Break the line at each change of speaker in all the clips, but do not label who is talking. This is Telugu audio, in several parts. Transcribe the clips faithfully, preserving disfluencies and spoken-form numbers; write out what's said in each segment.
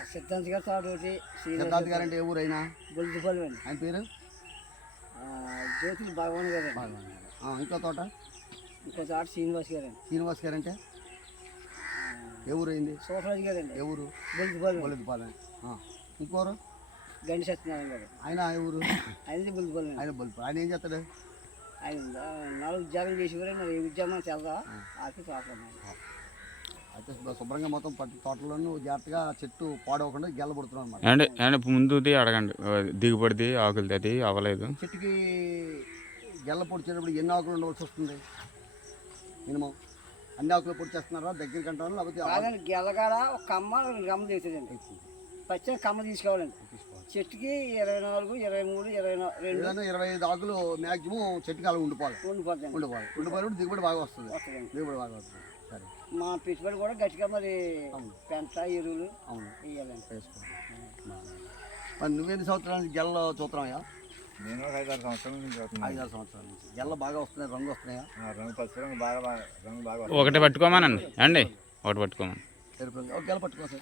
సిద్ధాంత్ గారు తోటి
సిద్ధాంత్ గారు అంటే ఏ ఊరైనా
బొల్లిపల్లి అండి.
ఆయన పేరు
జ్యోతులు భగవాన్ గారు
ఇంకో తోట
ఇంకో తోట శ్రీనివాస్ గారు అండి.
శ్రీనివాస్ గారు అంటే ఏ ఊరు అయింది?
సోఫరాజు గారు అండి.
ఏ ఊరు?
బొల్లిపల్లి.
బొల్లిపాలెం. ఇంకోరు
గండి సత్యనారాయణ గారు.
ఆయన ఏ ఊరు?
ఆయనది బొల్లిపల్లి.
ఆయన బొల్లిపాలెం. ఆయన ఏం చేస్తాడు?
ఆయన నాలుగు ఉద్యోగం చేసేవారు. మరి ఏ ఉద్యోగం తెలదా ఆకి తోట.
అయితే శుభ్రంగా మొత్తం పట్టి తోటలోనూ జాగ్రత్తగా చెట్టు పాడవకుండా గెల్ల పడుతున్నాం అనమాట.
అండి అండి ముందుది అడగండి, దిగుబడిది ఆకులది అది అవ్వలేదు.
చెట్టుకి గెల్ల పొడిచేటప్పుడు ఎన్ని ఆకులు ఉండవలసి వస్తుంది మినిమం? అన్ని ఆకులు పొడిచేస్తున్నారా దగ్గర కంటారా లేకపోతే?
గెల్లగాడ ఒక కమ్మ రెండు కమ్మ తీస్తుందండి. పచ్చి కమ్మ తీసుకోవాలండి. చెట్టుకి ఇరవై నాలుగు ఇరవై మూడు ఇరవై రెండు
ఇరవై ఐదు ఆకులు మ్యాక్సిమం చెట్టుకి అలా ఉండిపోవాలి.
ఉండిపోతుంది
ఉండిపోవాలి ఉండిపోయినప్పుడు దిగుబడి బాగా వస్తుంది. దిగుబడి బాగా వస్తుంది. సరే,
మా పెట్టుబడి కూడా గట్టిగా మరి పెంట ఎరువులు
అవును
వేయాలండి.
వేసుకోవాలి. మరి నువ్వెన్ని సంవత్సరాల నుంచి గెల్ల చూస్తున్నాయా?
నేను ఒక ఐదారు సంవత్సరాల నుంచి చూస్తున్నాను.
ఐదారు సంవత్సరాల నుంచి గెల్ల బాగా వస్తున్నాయి, రంగు వస్తున్నాయా?
రంగు పచ్చి రంగు బాగా బాగా రంగు బాగా.
ఒకటి పట్టుకోమానండి అండి, ఒకటి పట్టుకోమని.
ఒక గెల పట్టుకో సార్.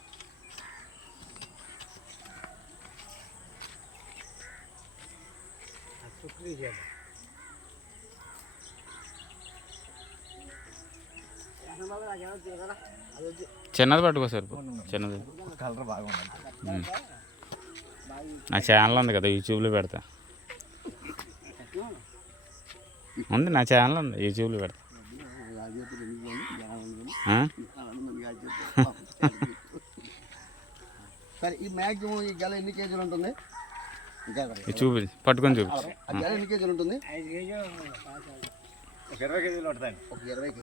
చిన్నది పట్టుకో సార్, చిన్నది.
కలర్ బాగా ఉంది.
నా ఛానల్ ఉంది కదా, యూట్యూబ్లో పెడతా. ఉంది నా ఛానల్ ఉంది, యూట్యూబ్లో పెడతా.
సరే, ఈ మ్యాక్సిమం ఈ గెల ఎన్ని కేజీలు ఉంటుంది?
చూపి పట్టుకొని చూపి.
గెల ఎన్ని కేజీలు ఉంటుంది?
ఐదు కేజీలు
ఒక ఇరవై కేజీలు ఉంటుంది.
ఒక ఇరవై